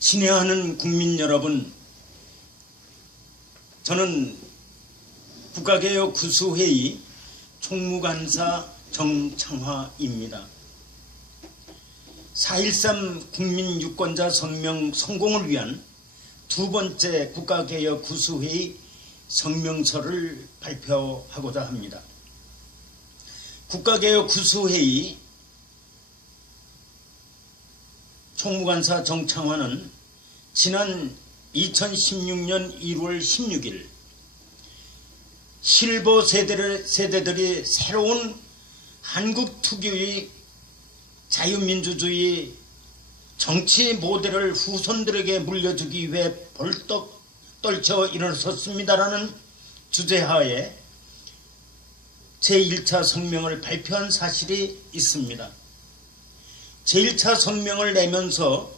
친애하는 국민 여러분, 저는 국가개혁 구수회의 총무간사 정창화입니다. 4.13 국민유권자 성명 성공을 위한 두 번째 국가개혁 구수회의 성명서를 발표하고자 합니다. 국가개혁 구수회의 총무간사 정창화는 지난 2016년 1월 16일 실버 세대들이 새로운 한국 특유의 자유민주주의 정치 모델을 후손들에게 물려주기 위해 벌떡 떨쳐 일어섰습니다라는 주제하에 제1차 성명을 발표한 사실이 있습니다. 제1차 성명을 내면서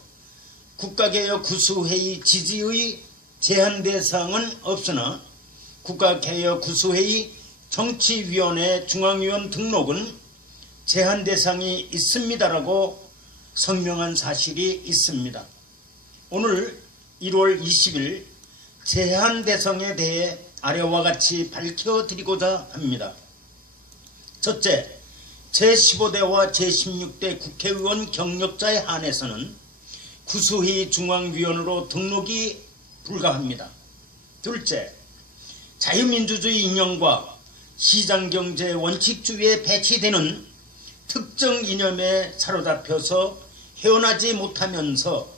국가개혁 구수회의 지지의 제한 대상은 없으나 국가개혁 구수회의 정치위원회 중앙위원 등록은 제한 대상이 있습니다라고 성명한 사실이 있습니다. 오늘 1월 20일 제한 대상에 대해 아래와 같이 밝혀드리고자 합니다. 첫째, 제15대와 제16대 국회의원 경력자에 한해서는 구수회의 중앙위원으로 등록이 불가합니다. 둘째, 자유민주주의 이념과 시장경제 원칙주의에 배치되는 특정 이념에 사로잡혀서 헤어나지 못하면서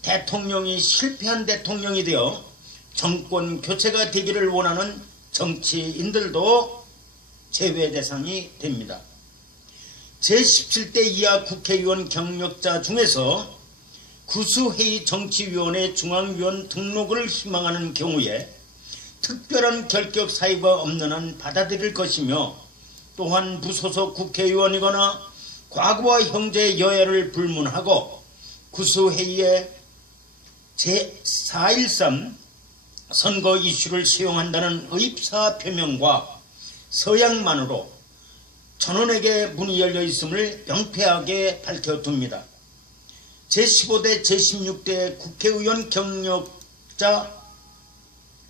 대통령이 실패한 대통령이 되어 정권 교체가 되기를 원하는 정치인들도 제외 대상이 됩니다. 제17대 이하 국회의원 경력자 중에서 구수회의 정치위원회 중앙위원 등록을 희망하는 경우에 특별한 결격 사유가 없는 한 받아들일 것이며, 또한 무소속 국회의원이거나 과거와 현재 여야를 불문하고 구수회의에 제4.13 선거 이슈를 수용한다는 의사 표명과 서약만으로 전원에게 문이 열려 있음을 명쾌하게 밝혀둡니다. 제15대 제16대 국회의원 경력자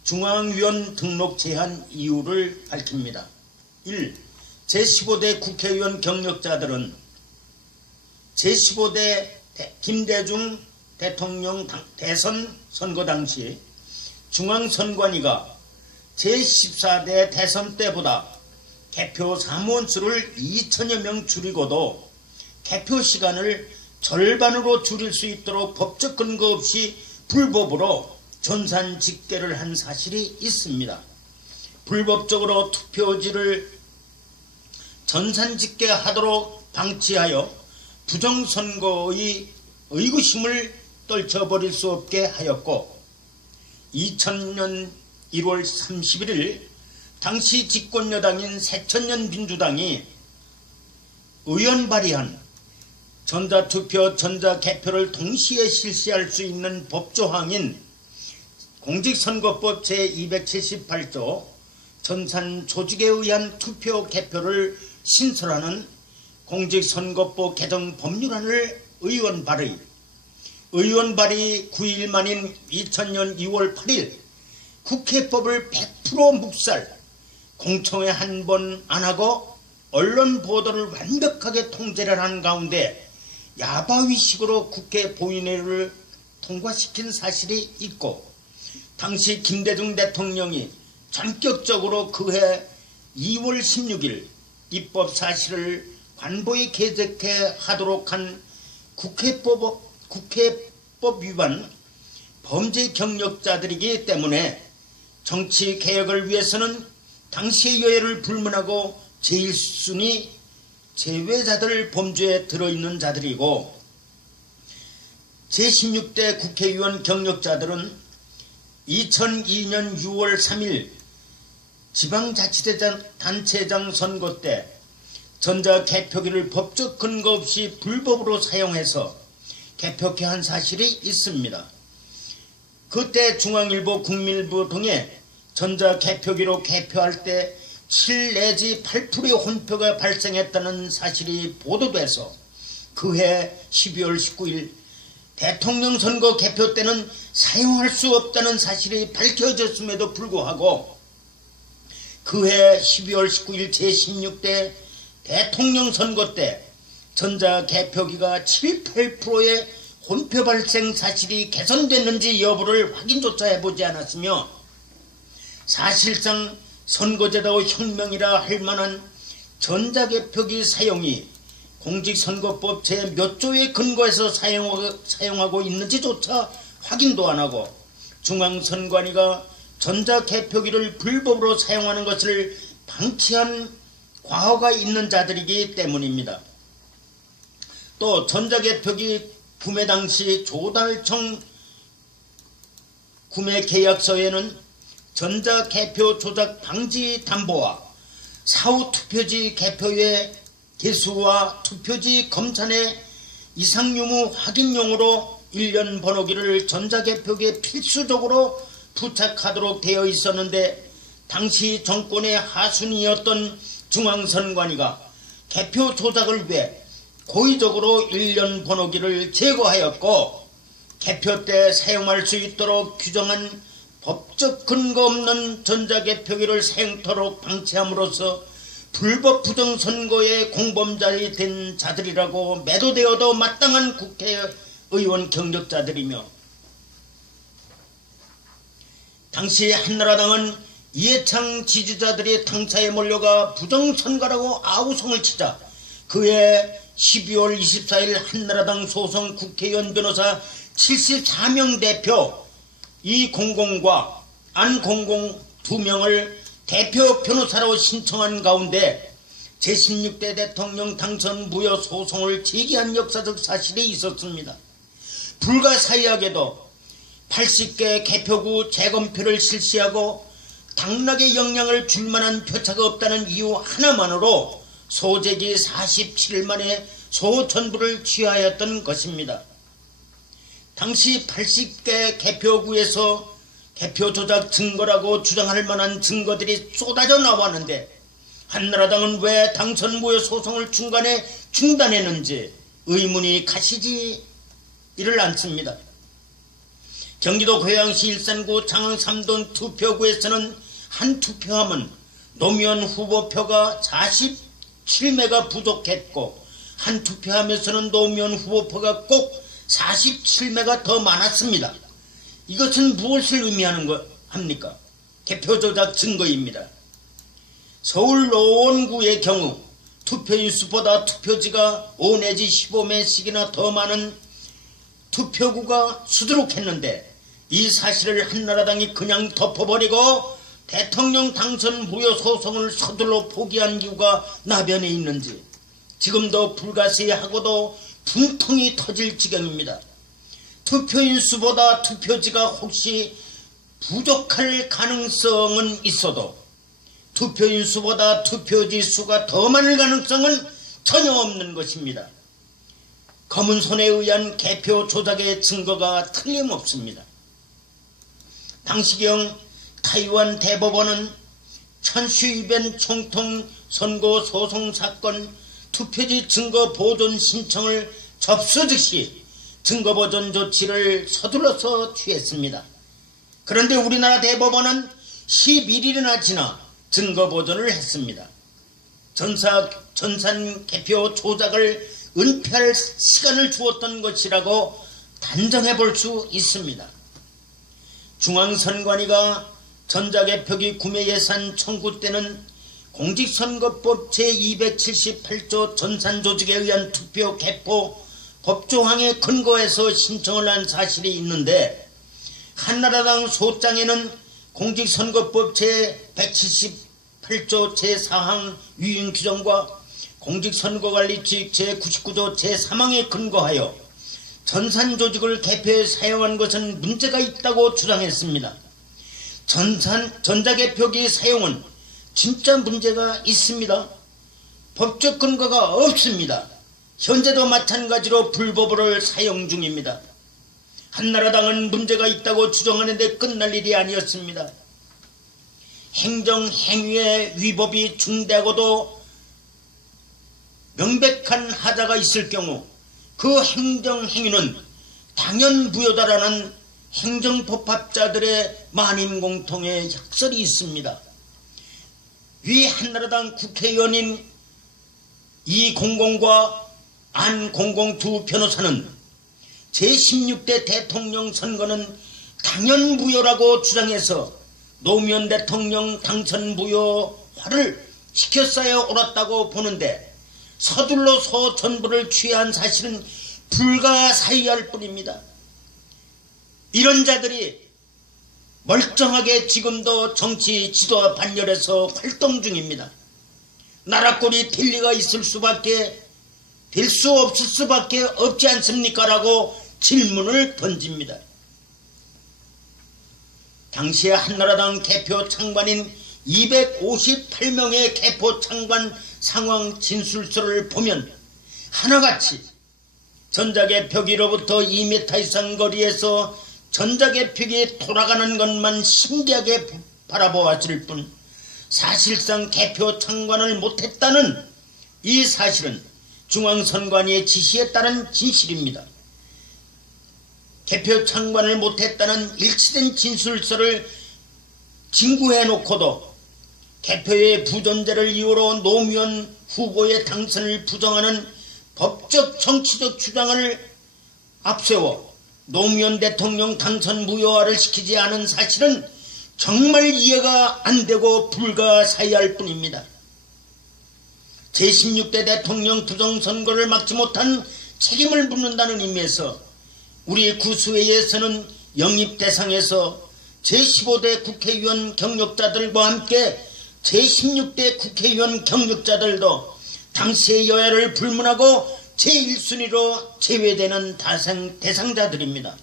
중앙위원 등록 제한 이유를 밝힙니다. 1. 제15대 국회의원 경력자들은 제15대 김대중 대통령 대선 선거 당시 중앙선관위가 제14대 대선 때보다 개표 사무원 수를 2천여 명 줄이고도 개표 시간을 절반으로 줄일 수 있도록 법적 근거 없이 불법으로 전산 집계를 한 사실이 있습니다. 불법적으로 투표지를 전산 집계하도록 방치하여 부정선거의 의구심을 떨쳐버릴 수 없게 하였고, 2000년 1월 31일 당시 집권여당인 새천년민주당이 의원 발의한 전자투표, 전자개표를 동시에 실시할 수 있는 법조항인 공직선거법 제278조 전산 조직에 의한 투표 개표를 신설하는 공직선거법 개정 법률안을 의원 발의 9일 만인 2000년 2월 8일 국회법을 100% 묵살, 공청회 한 번 안 하고 언론 보도를 완벽하게 통제를 한 가운데 야바위식으로 국회 보위원회를 통과시킨 사실이 있고, 당시 김대중 대통령이 전격적으로 그해 2월 16일 입법 사실을 관보에 게재케 하도록 한 국회법 위반 범죄 경력자들이기 때문에 정치 개혁을 위해서는 당시의 여야를 불문하고 제1순위 제외자들 범죄에 들어있는 자들이고, 제16대 국회의원 경력자들은 2002년 6월 3일 지방자치단체장 선거 때 전자개표기를 법적 근거 없이 불법으로 사용해서 개표케 한 사실이 있습니다. 그때 중앙일보, 국민일보 등의 전자개표기로 개표할 때 7 내지 8%의 혼표가 발생했다는 사실이 보도돼서 그해 12월 19일 대통령 선거 개표 때는 사용할 수 없다는 사실이 밝혀졌음에도 불구하고 그해 12월 19일 제16대 대통령 선거 때 전자개표기가 7, 8%의 혼표 발생 사실이 개선됐는지 여부를 확인조차 해보지 않았으며 사실상 선거제도 혁명이라 할 만한 전자개표기 사용이 공직선거법 제 몇 조에 근거해서 사용하고 있는지조차 확인도 안하고 중앙선관위가 전자개표기를 불법으로 사용하는 것을 방치한 과오가 있는 자들이기 때문입니다. 또 전자개표기 구매 당시 조달청 구매 계약서에는 전자개표 조작 방지 담보와 사후 투표지 개표의 개수와 투표지 검사내 이상유무 확인용으로 1년 번호기를 전자개표기에 필수적으로 부착하도록 되어 있었는데 당시 정권의 하순이었던 중앙선관위가 개표 조작을 위해 고의적으로 1년 번호기를 제거하였고 개표 때 사용할 수 있도록 규정한 법적 근거 없는 전자개표기를 사용토록 방치함으로써 불법 부정선거의 공범자이 된 자들이라고 매도되어도 마땅한 국회의원 경력자들이며 당시 한나라당은 이해창 지지자들이 당사에 몰려가 부정선거라고 아우성을 치자 그해 12월 24일 한나라당 소속 국회의원 변호사 74명 대표 이공공과 안공공 2명을 대표 변호사로 신청한 가운데 제16대 대통령 당선 무효 소송을 제기한 역사적 사실이 있었습니다. 불가사의하게도 80개 개표구 재검표를 실시하고 당락에 영향을 줄 만한 표차가 없다는 이유 하나만으로 소재기 47일 만에 소천부를 취하였던 것입니다. 당시 80개 개표구에서 개표 조작 증거라고 주장할 만한 증거들이 쏟아져 나왔는데 한나라당은 왜 당선 무효 소송을 중간에 중단했는지 의문이 가시지를 않습니다. 경기도 고양시 일산구 장흥 3동 투표구에서는 한 투표함은 노무현 후보표가 47매가 부족했고 한 투표함에서는 노무현 후보표가 꼭 47매가 더 많았습니다. 이것은 무엇을 의미하는 합니까? 개표 조작 증거입니다. 서울 노원구의 경우 투표인 수보다 투표지가 5 내지 15매씩이나 더 많은 투표구가 수두룩했는데 이 사실을 한나라당이 그냥 덮어버리고 대통령 당선 무효 소송을 서둘러 포기한 이유가 나변에 있는지 지금도 불가사의하고도 분통이 터질 지경입니다. 투표인 수보다 투표지가 혹시 부족할 가능성은 있어도 투표인 수보다 투표지 수가 더 많을 가능성은 전혀 없는 것입니다. 검은 손에 의한 개표 조작의 증거가 틀림없습니다. 당시경 타이완 대법원은 천슈이벤 총통 선거 소송 사건 투표지 증거 보존 신청을 접수 즉시 증거 보존 조치를 서둘러서 취했습니다. 그런데 우리나라 대법원은 11일이나 지나 증거 보존을 했습니다. 전산 개표 조작을 은폐할 시간을 주었던 것이라고 단정해 볼 수 있습니다. 중앙선관위가 전자개표기 구매 예산 청구 때는 공직선거법 제278조 전산조직에 의한 투표 개표 법조항에 근거해서 신청을 한 사실이 있는데 한나라당 소장에는 공직선거법 제178조 제4항 유인 규정과 공직선거관리칙 제99조 제3항에 근거하여 전산조직을 개표에 사용한 것은 문제가 있다고 주장했습니다. 전자개표기 사용은 진짜 문제가 있습니다. 법적 근거가 없습니다. 현재도 마찬가지로 불법으로 사용 중입니다. 한나라당은 문제가 있다고 주장하는데 끝날 일이 아니었습니다. 행정행위의 위법이 중대하고도 명백한 하자가 있을 경우 그 행정행위는 당연부여다라는 행정법학자들의 만인공통의 약설이 있습니다. 위 한나라당 국회의원인 이공공과 안공공 두 변호사는 제16대 대통령 선거는 당연부여라고 주장해서 노무현 대통령 당선부여화를 시켰어야 옳았다고 보는데 서둘러서 전부를 취한 사실은 불가사의할 뿐입니다. 이런 자들이 멀쩡하게 지금도 정치 지도와 반열에서 활동 중입니다. 나라꼴이 될 리가 있을 수밖에 될 수 없을 수밖에 없지 않습니까? 라고 질문을 던집니다. 당시에 한나라당 개표 창관인 258명의 개표 창관 상황 진술서를 보면 하나같이 전자개표기로부터 2m 이상 거리에서 전자개표기 돌아가는 것만 신기하게 바라보았을 뿐 사실상 개표 창관을 못했다는 이 사실은 중앙선관위의 지시에 따른 진실입니다. 개표 창관을 못했다는 일치된 진술서를 진구해놓고도 개표의 부존재를 이유로 노무현 후보의 당선을 부정하는 법적 정치적 주장을 앞세워 노무현 대통령 당선 무효화를 시키지 않은 사실은 정말 이해가 안 되고 불가사의할 뿐입니다. 제16대 대통령 부정선거를 막지 못한 책임을 묻는다는 의미에서 우리 구수회에서는 영입 대상에서 제15대 국회의원 경력자들과 함께 제16대 국회의원 경력자들도 당시의 여야를 불문하고 제1순위로 제외되는 대상자들입니다.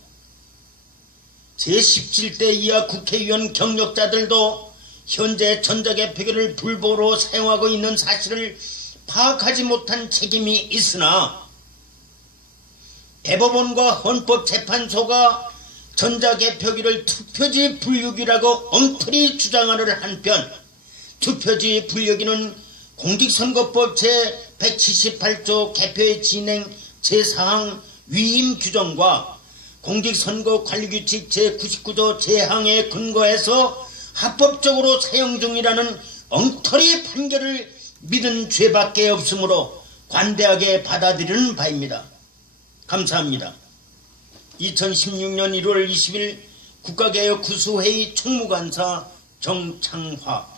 제17대 이하 국회의원 경력자들도 현재 전자개표기를 불법으로 사용하고 있는 사실을 파악하지 못한 책임이 있으나 대법원과 헌법재판소가 전자개표기를 투표지 분류기라고 엉터리 주장하는 한편 투표지 분류기는 공직선거법 제178조 개표의 진행 제4항 위임 규정과 공직선거관리규칙 제99조 제항에 근거해서 합법적으로 사용 중이라는 엉터리 판결을 믿은 죄밖에 없으므로 관대하게 받아들이는 바입니다. 감사합니다. 2016년 1월 20일 국가개혁구수회의 총무관사 정창화